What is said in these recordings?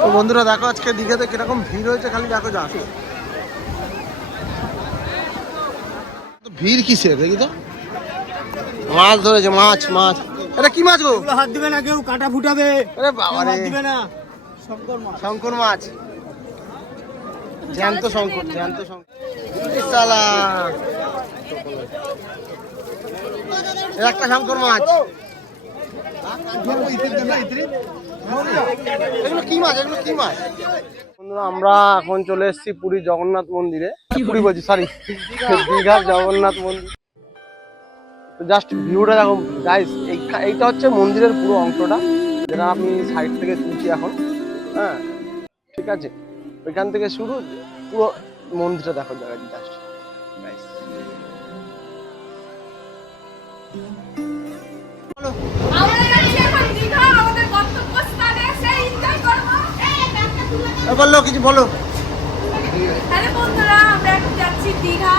তো বন্ধুরা দেখো আজকে দীঘাতে কিরকম ভিড় হয়েছে, খালি দেখো যা ভিড় কিসের দেখি তো। মাছ ধরেছে, মাছ মাছ। এটা কি মাছ গো? হাত দিবে না কেউ, কাটা ফুটাবে। আরে বাবা রে, দিবে না। শঙ্কর মাছ, জ্যান্ত শঙ্কর, জ্যান্ত শঙ্কর। সালা একটা শঙ্কর মাছ। এগুলো কি মাছ, এগুলো কি মাছ? বন্ধুরা আমরা এখন চলে এসেছি পুরী জগন্নাথ মন্দিরে, পুরী বলছি সরি, দীঘার জগন্নাথ মন্দির। জাস্ট ভিউটা দেখো গাইস, এইটা হচ্ছে মন্দিরের পুরো অংশটা, যেটা আমি সাইড থেকে তুলছি এখন। হ্যাঁ ঠিক আছে, ওইখান থেকে শুরু, পুরো মন্দিরটা দেখো জায়গাটি জাস্ট গাইস। বললো কিছু বলো। হ্যালো বন্ধুরা, আমরা এখন যাচ্ছি দীঘা।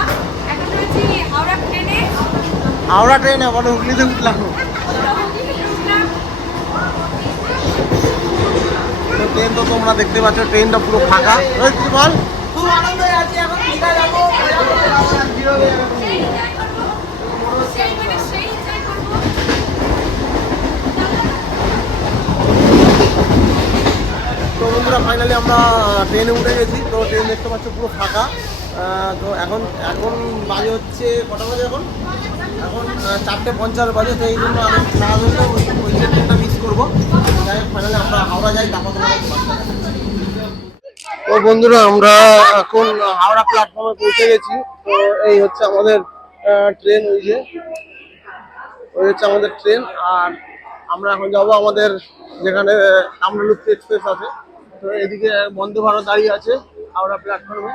এখন রয়েছি হাওড়া ট্রেনে। হাওড়া ট্রেনে বলো, হুগলিতে উঠলাম। ট্রেন তো তোমরা দেখতে পাচ্ছ, ট্রেনটা পুরো ফাঁকা। কি বল, খুব আনন্দ হয়ে আছে এখন দীঘা যাবো। তো বন্ধুরা ফাইনালি আমরা ট্রেনে উঠে গেছি। তো ট্রেন দেখতে পাচ্ছ পুরো ফাঁকা। তো এখন বাজে হচ্ছে কটা বাজে? এখন 4:50 বাজে। তো এই জন্য আমি না ধরলে ওই ট্রেনটা মিস করবো। যাই হোক ফাইনালি আমরা হাওড়া যাই, তারপর তোমার। তো বন্ধুরা আমরা এখন হাওড়া প্ল্যাটফর্মে পৌঁছে গেছি। তো এই হচ্ছে আমাদের ট্রেন, ওই হচ্ছে আমাদের ট্রেন। আর আমরা এখন যাবো আমাদের যেখানে কামরূপ এক্সপ্রেস আছে। তো এদিকে বন্দে ভারত দাঁড়িয়ে আছে হাওড়া প্ল্যাটফর্মে।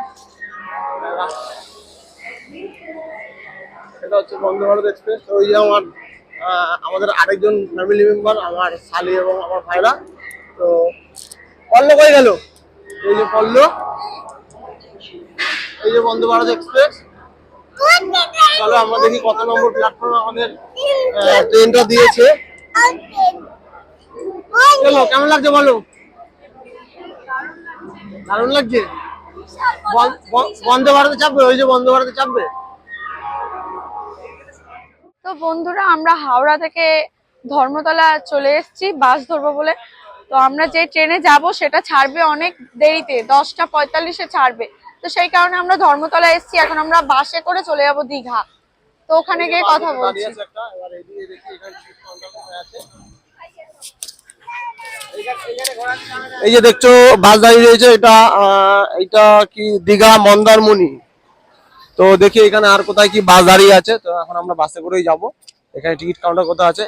এটা হচ্ছে বন্দে ভারত এক্সপ্রেস। তো ওই যে আমাদের আরেকজন ফ্যামিলি মেম্বার, আমার শালি এবং আমার ভাইরা। তো পল্ল কই গেল? এই যে পল্ল, এই যে বন্দে ভারত এক্সপ্রেস। চলো আমরা দেখি কত নম্বর প্ল্যাটফর্মে আমাদের ট্রেনটা দিয়েছে। চলো, কেমন লাগছে বলো? দারুণ লাগছে। বন্দে ভারতে চাপবে, ওই যে বন্দে ভারতে চাপবে। তো বন্ধুরা আমরা হাওড়া থেকে ধর্মতলা চলে এসেছি বাস ধরবো বলে। তো আমরা যে ট্রেনে যাব সেটা ছাড়বে অনেক দেরিতে, 10:45-এ ছাড়বে। তো সেই কারণে আমরা ধর্মতলা এসেছি। এখন আমরা বাসে করে চলে যাব দীঘা। তো ওখানে গিয়ে কথা বলছি। এই যে দেখছো বাস দাঁড়িয়ে রয়েছে, এটা কি দীঘা মন্দারমণি। তো দেখি এখানে আর কোথায় কি বাস দাঁড়িয়ে আছে। তো এখন আমরা বাসে করেই যাব। এখানে টিকিট কাউন্টার কোথায় আছে?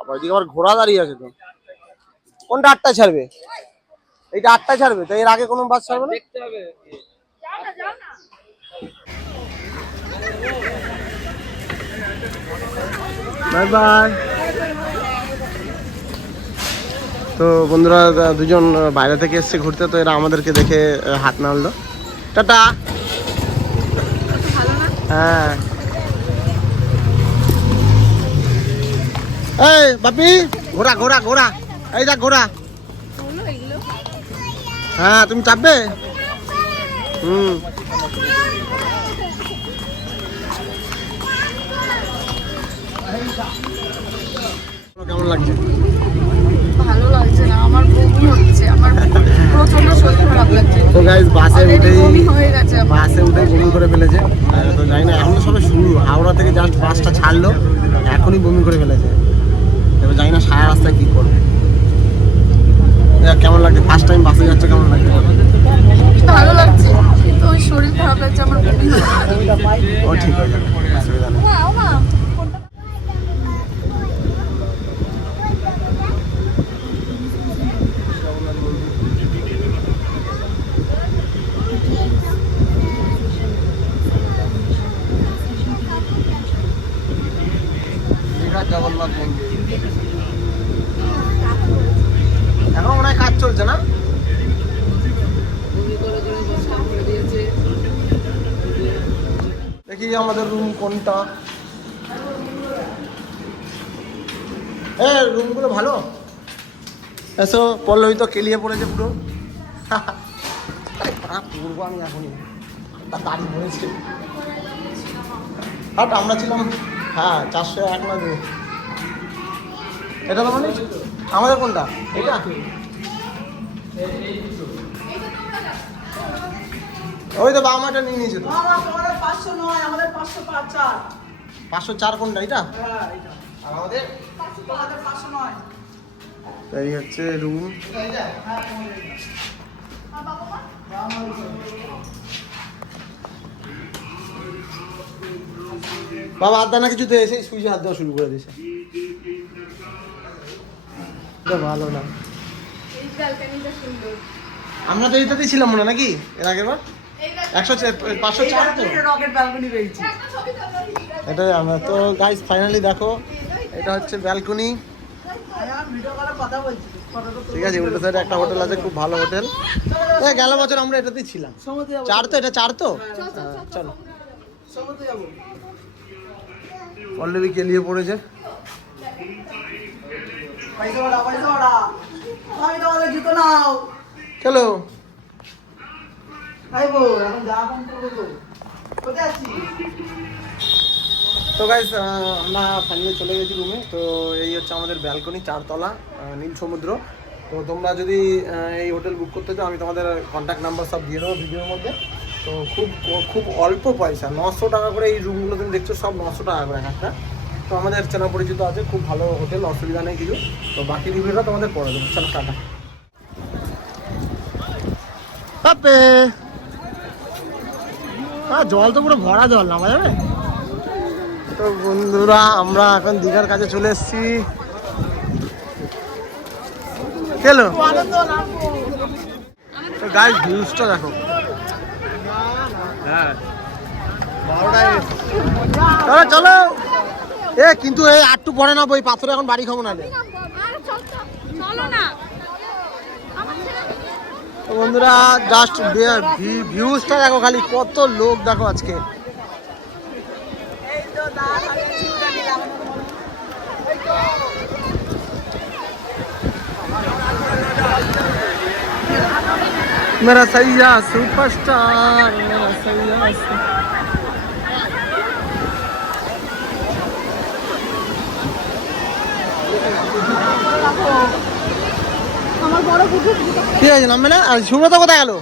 আবার এদিকে আবার ঘোড়া দাঁড়িয়ে আছে। তো কোনটা 8টায় ছাড়বে? এইটা 8টায় ছাড়বে। তো এর আগে কোনো বাস ছাড়বে না? দেখতে হবে। Bye bye. তো বন্ধুরা দুজন বাইরে থেকে এসছে ঘুরতে। তো এরা আমাদেরকে দেখে হাত নাড়লো, টাটা। হ্যাঁ এই বাপি, ঘোড়া ঘোড়া ঘোড়া, এই দেখ ঘোড়া। হ্যাঁ তুমি চাপবে? কেমন লাগছে? ভালো লাগছে না, আমার বমি হচ্ছে, আমার প্রচন্ড শরীর খারাপ লাগছে। তো গাইস বাসে বমি হয়ে গেছে, উঠেই বমি করে ফেলেছে। তো জানি না, এখন সবে শুরু, হাওড়া থেকে জাস্ট বাসটা ছাড়লো, এখনই বমি করে ফেলেছে। এবার জানি না সারা রাস্তায় কি করবে। কেমন লাগছে? ফার্স্ট টাইম বাসে যাচ্ছে, কেমন লাগছে? ভালো লাগছে, কিন্তু ওই শরীর খারাপ লাগছে, আমার বমি হচ্ছে। ও ঠিক হয়ে যাবে, অসুবিধা নেই। জগন্নাথ মন্দির এখন মনে হয় কাজ চলছে না? দেখি আমাদের রুম কোনটা। রুমগুলো ভালো। এসো পল্লবী তো কেলিয়ে পড়েছে পুরো। পড়বো আমি এখনই, গাড়ি পড়েছে। হাট আমরা ছিলাম, হ্যাঁ 401 না 2। এটা তো মানে আমাদের কোনটা এটা? ওই তো বাবাটা নিয়ে নিয়েছে তো। 504 কোনটা এটা? আর আমাদের এই হচ্ছে রুম। বাবা হাত দানা কিছুতে এসে সুইচে হাত দেওয়া শুরু করে দিয়েছে। ভালো না, আমরা তো এইটাতেই ছিলাম মনে নাকি এর আগের বার 504 তো এটাই আমরা তো। গাইস ফাইনালি দেখো এটা হচ্ছে ব্যালকনি। ঠিক আছে, উল্টো সাইডে একটা হোটেল আছে, খুব ভালো হোটেল। গেল বছর আমরা এটাতেই ছিলাম। 4 তো, এটা 4 তো। চলো অলরেডি কেলিয়ে পড়েছে। চলো তো গাইস আমরা ফাইনালি চলে গেছি রুমে। তো এই হচ্ছে আমাদের ব্যালকনি, 4 তলা, নীল সমুদ্র। তো তোমরা যদি এই হোটেল বুক করতে চাও আমি তোমাদের কন্ট্যাক্ট নাম্বার সব দিয়ে দেবো ভিডিওর মধ্যে। তো খুব অল্প পয়সা, 900 টাকা করে এই রুমগুলো তুমি দেখছো, সব 900 টাকা করে একটা। তো আমাদের চেনা পরিচিত আছে, খুব ভালো হোটেল, অসুবিধা নেই কিছু। তো বাকি রিভিউটা তোমাদের পরে দেবো। চলো টাটা। জল তো পুরো ভরা জল, নামা যাবে? তো বন্ধুরা আমরা এখন দীঘার কাছে চলে এসেছি। চলো তো গাইস ভিউজটা দেখো। হ্যাঁ চলো চলো। কিন্তু এই আটটু পরে না বই পাথরে এখন বাড়ি খাবো না। তো বন্ধুরা জাস্ট ভিউজটা দেখো খালি, কত লোক দেখো আজকে। मेरा सैया सुपरस्टार, मेरा सैया। ঠিক আছে নামবে না? আর সুব্রত কোথায় গেল?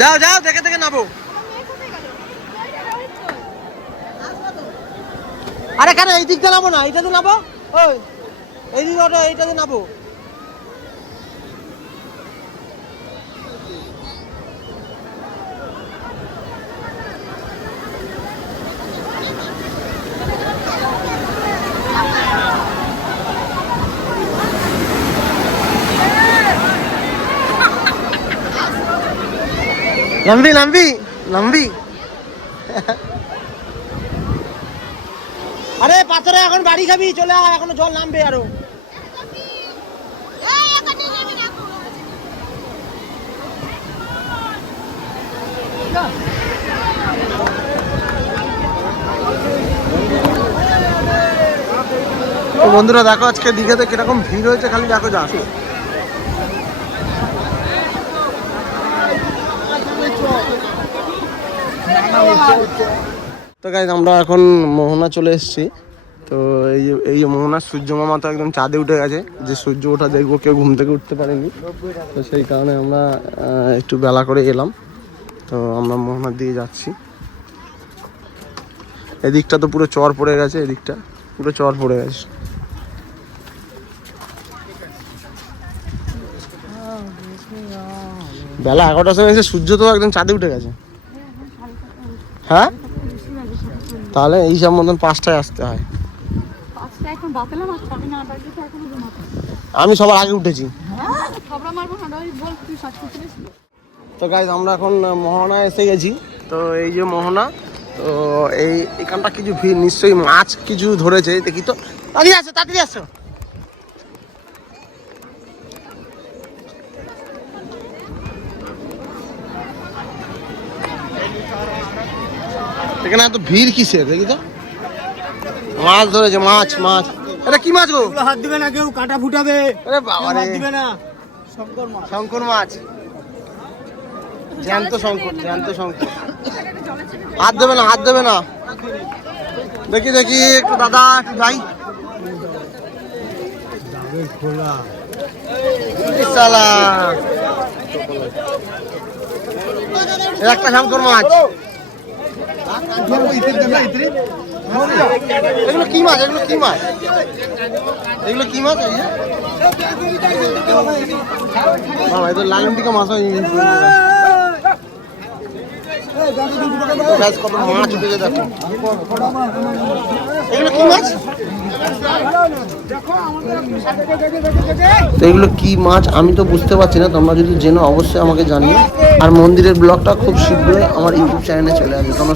যাও যাও, দেখে দেখে নামো। আরে কেন এই দিকটা নামো না, এইটাতে নামো। ওই এইদিকে ওটা, এইটাতে নামো। নামবি নামবি নামবি। আরে পাথরে এখন বাড়ি খাবি, চলে আয়, এখনো জল নামবে আরো। তো বন্ধুরা দেখো আজকে দীঘাতে কিরকম ভিড় হয়েছে, খালি দেখো যা। তো গাইস আমরা এখন মোহনা চলে এসেছি। তো এই মোহনার সূর্য মামা তো একদম চাঁদে উঠে গেছে, যে সূর্য ওঠা দেখবো, কেউ ঘুম থেকে উঠতে পারেনি। তো সেই কারণে আমরা একটু বেলা করে এলাম। তো আমরা মোহনার দিকে যাচ্ছি। এদিকটা তো পুরো চর পড়ে গেছে, এদিকটা পুরো চর পড়ে গেছে। বেলা 11টার সময় এসে সূর্য তো একদম চাঁদে উঠে গেছে। হ্যাঁ তাহলে এই সব মতন 5টায় আসতে হয়। আমি সবার আগে উঠেছি। তো গাইস আমরা এখন মোহনা এসে গেছি। তো এই যে মোহনা, তো এখানটা কিছু ভিড়, নিশ্চয়ই মাছ কিছু ধরেছে, দেখি তো। তাড়াতাড়ি আসো তাড়াতাড়ি আসো। এখানে এত ভিড় কিসের দেখি তো? মাছ ধরেছে, মাছ মাছ। এটা কি মাছ গো? হাত দিবে না কেউ, কাটা ফুটাবে। আরে বাবা রে, দিবে না। শঙ্কর মাছ, জ্যান্ত শঙ্কর, জ্যান্ত শঙ্কর। হাত দেবে না, হাত দেবে না। দেখি দেখি একটু দাদা, একটু যাই। সালা একটা শঙ্কর মাছ। এগুলো কি মাছ? এগুলো কি মাছ? এগুলো কি মাছ? বাবা এটা লালন্টিকা মাছ হয়। কত মাছ উঠেছে দেখো। এগুলো কি মাছ? তো এগুলো কি মাছ আমি তো বুঝতে পারছি না, তোমরা যদি জেনো অবশ্যই আমাকে জানিও। আর মন্দিরের ব্লগটা খুব শীঘ্রই আমার ইউটিউব চ্যানেলে চলে আসবে। তোমরা